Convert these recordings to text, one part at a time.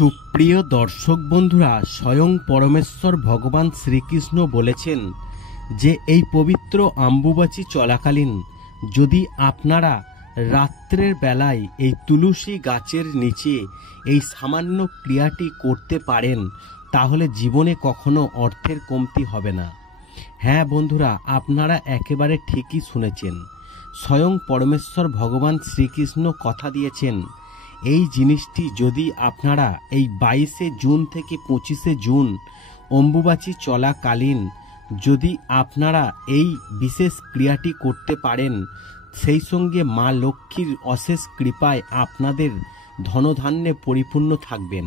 সুপ্রিয় দর্শক বন্ধুরা, স্বয়ং পরমেশ্বর ভগবান শ্রীকৃষ্ণ বলেছেন যে এই পবিত্র অম্বুবাচী চলাকালীন যদি আপনারা রাত্রের বেলায় এই তুলসী গাছের নিচে এই সামান্য ক্রিয়াটি করতে পারেন তাহলে জীবনে কখনো অর্থের কমতি হবে না। হ্যাঁ বন্ধুরা, আপনারা একেবারে ঠিকই শুনেছেন। স্বয়ং পরমেশ্বর ভগবান শ্রীকৃষ্ণ কথা দিয়েছেন এই জিনিসটি যদি আপনারা এই 22শে জুন থেকে 25শে জুন অম্বুবাচী চলাকালীন যদি আপনারা এই বিশেষ ক্রিয়াটি করতে পারেন, সেই সঙ্গে মা লক্ষ্মীর অশেষ কৃপায় আপনাদের ধনধান্যে পরিপূর্ণ থাকবেন।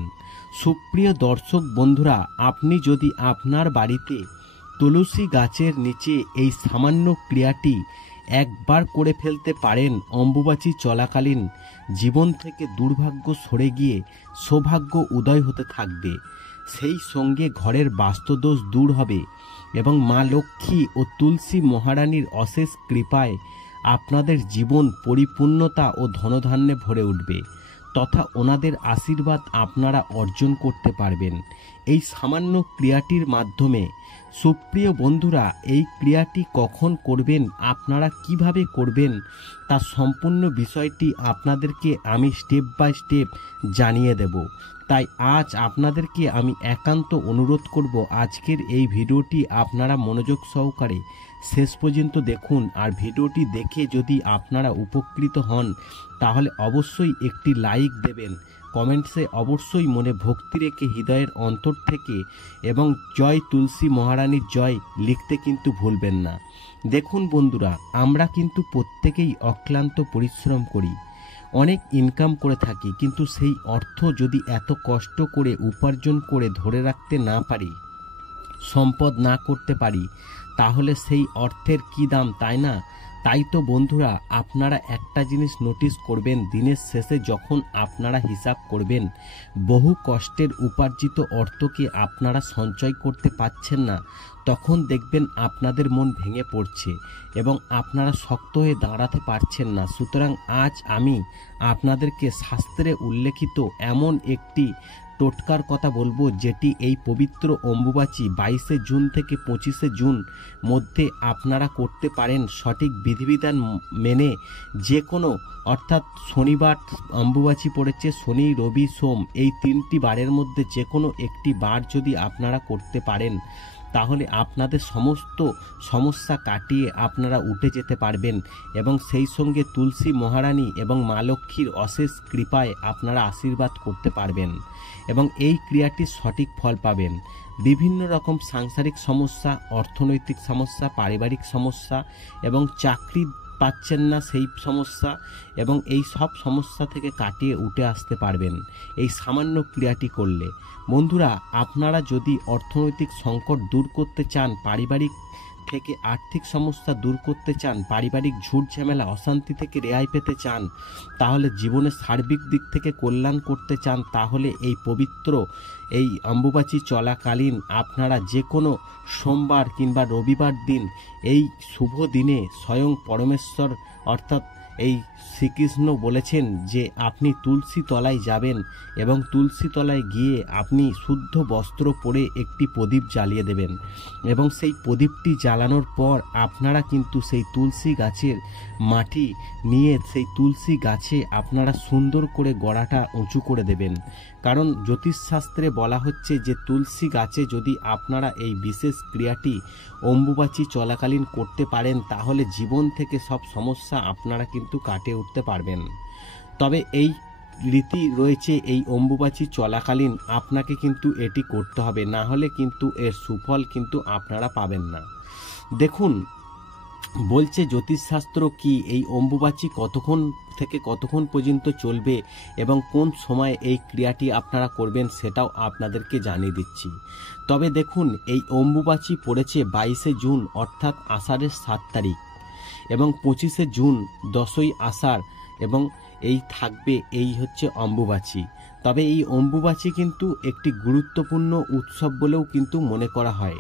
সুপ্রিয় দর্শক বন্ধুরা, আপনি যদি আপনার বাড়িতে তুলসী গাছের নিচে এই সামান্য ক্রিয়াটি একবার করে ফেলতে পারেন, অম্বুবাচী চলাকালীন জীবন থেকে দুর্ভাগ্য সরে গিয়ে সৌভাগ্য উদয় হতে থাকবে। সেই সঙ্গে ঘরের বাস্তুদোষ দূর হবে এবং মা লক্ষ্মী ও তুলসী মহারানীর অশেষ কৃপায় আপনাদের জীবন পরিপূর্ণতা ও ধনধান্যে ভরে উঠবে তথা ওনাদের আশীর্বাদ আপনারা অর্জন করতে পারবেন এই সামান্য ক্রিয়াটির মাধ্যমে। সুপ্রিয় বন্ধুরা, এই ক্রিয়াটি কখন করবেন, আপনারা কিভাবে করবেন, তার সম্পূর্ণ বিষয়টি আপনাদেরকে আমি স্টেপ বাই স্টেপ জানিয়ে দেব। তাই আজ আপনাদেরকে আমি একান্ত অনুরোধ করব, আজকের এই ভিডিওটি আপনারা মনোযোগ সহকারে শেষ পর্যন্ত দেখুন। আর ভিডিওটি দেখে যদি আপনারা উপকৃত হন তাহলে অবশ্যই একটি লাইক দেবেন, কমেন্টসে অবশ্যই মনে ভক্তি রেখে হৃদয়ের অন্তর থেকে এবং জয় তুলসী মহারানীর জয় লিখতে কিন্তু ভুলবেন না। দেখুন বন্ধুরা, আমরা কিন্তু প্রত্যেকেই অক্লান্ত পরিশ্রম করি, অনেক ইনকাম করে থাকি, কিন্তু সেই অর্থ যদি এত কষ্ট করে উপার্জন করে ধরে রাখতে না পারি, সম্পদ না করতে পারি, তাহলে সেই অর্থের কি দাম, তাই না? তাই তো বন্ধুরা, আপনারা একটা জিনিস নোটিস করবেন, দিনের শেষে যখন আপনারা হিসাব করবেন বহু কষ্টের উপার্জিত অর্থকে আপনারা সঞ্চয় করতে পারছেন না, তখন দেখবেন আপনাদের মন ভেঙে পড়ছে এবং আপনারা শক্ত হয়ে দাঁড়াতে পারছেন না। সুতরাং আজ আমি আপনাদেরকে শাস্ত্রে উল্লেখিত এমন একটি টোটকার কথা বলবো, যেটি এই পবিত্র অম্বুবাচী 22শে জুন থেকে 25শে জুন মধ্যে আপনারা করতে পারেন সঠিক বিধিবিধান মেনে। যে কোনো, অর্থাৎ শনিবার অম্বুবাচী পড়েছে, শনি রবি সোম এই 3টি বারের মধ্যে যে কোনো একটি বার যদি আপনারা করতে পারেন তাহলে আপনাদের সমস্ত সমস্যা কাটিয়ে আপনারা উঠে যেতে পারবেন এবং সেই সঙ্গে তুলসী মহারানী এবং মা লক্ষ্মীর অশেষ কৃপায় আপনারা আশীর্বাদ করতে পারবেন এবং এই ক্রিয়াটির সঠিক ফল পাবেন। বিভিন্ন রকম সাংসারিক সমস্যা, অর্থনৈতিক সমস্যা, পারিবারিক সমস্যা এবং চাকরি পাচ্ছেন না সেই সমস্যা এবং এই সব সমস্যা থেকে কাটিয়ে উঠে আসতে পারবেন এই সামান্য ক্রিয়াটি করলে। বন্ধুরা, আপনারা যদি অর্থনৈতিক সংকট দূর করতে চান, পারিবারিক থেকে আর্থিক সমস্যা দূর করতে চান, পারিবারিক ঝুট ঝামেলা অশান্তি থেকে রেহাই পেতে চান, তাহলে জীবনের সার্বিক দিক থেকে কল্যাণ করতে চান, তাহলে এই পবিত্র এই অম্বুবাচী চলাকালীন আপনারা যে কোনো সোমবার কিংবা রবিবার দিন এই শুভ দিনে স্বয়ং পরমেশ্বর অর্থাৎ এই শ্রীকৃষ্ণ বলেছেন যে আপনি তুলসী তলায় যাবেন এবং তুলসী তলায় গিয়ে আপনি শুদ্ধ বস্ত্র পরে একটি প্রদীপ জ্বালিয়ে দেবেন এবং সেই প্রদীপটি জ্বালানোর পর আপনারা কিন্তু সেই তুলসী গাছের মাটি নিয়ে সেই তুলসী গাছে আপনারা সুন্দর করে গোড়াটা উঁচু করে দেবেন। কারণ জ্যোতিষশাস্ত্রে বলা হচ্ছে যে তুলসী গাছে যদি আপনারা এই বিশেষ ক্রিয়াটি অম্বুবাচী চলাকালীন করতে পারেন তাহলে জীবন থেকে সব সমস্যা আপনারা কিন্তু কাটিয়ে উঠতে পারবেন। তবে এই রীতি রয়েছে, এই অম্বুবাচী চলাকালীন আপনাকে কিন্তু এটি করতে হবে, না হলে কিন্তু এর সুফল কিন্তু আপনারা পাবেন না। দেখুন, বলছে জ্যোতিষশাস্ত্র কি এই অম্বুবাচী কতক্ষণ থেকে কতক্ষণ পর্যন্ত চলবে এবং কোন সময় এই ক্রিয়াটি আপনারা করবেন সেটাও আপনাদেরকে জানিয়ে দিচ্ছি। তবে দেখুন, এই অম্বুবাচী পড়েছে 22শে জুন অর্থাৎ আষাঢ়ের 7 তারিখ এবং 25শে জুন 10ই আষাঢ় এবং এই থাকবে, এই হচ্ছে অম্বুবাচী। তবে এই অম্বুবাচী কিন্তু একটি গুরুত্বপূর্ণ উৎসব বলেও কিন্তু মনে করা হয়।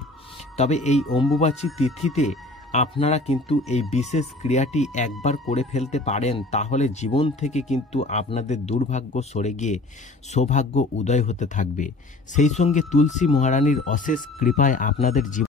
তবে এই অম্বুবাচী তিথিতে আপনারা কিন্তু এই বিশেষ ক্রিয়াটি একবার করে ফেলতে পারেন, তাহলে জীবন থেকে কিন্তু আপনাদের দুর্ভাগ্য সরে গিয়ে সৌভাগ্য উদয় হতে থাকবে। সেই সঙ্গে তুলসী মহারানীর অশেষ কৃপায় আপনাদের জীবন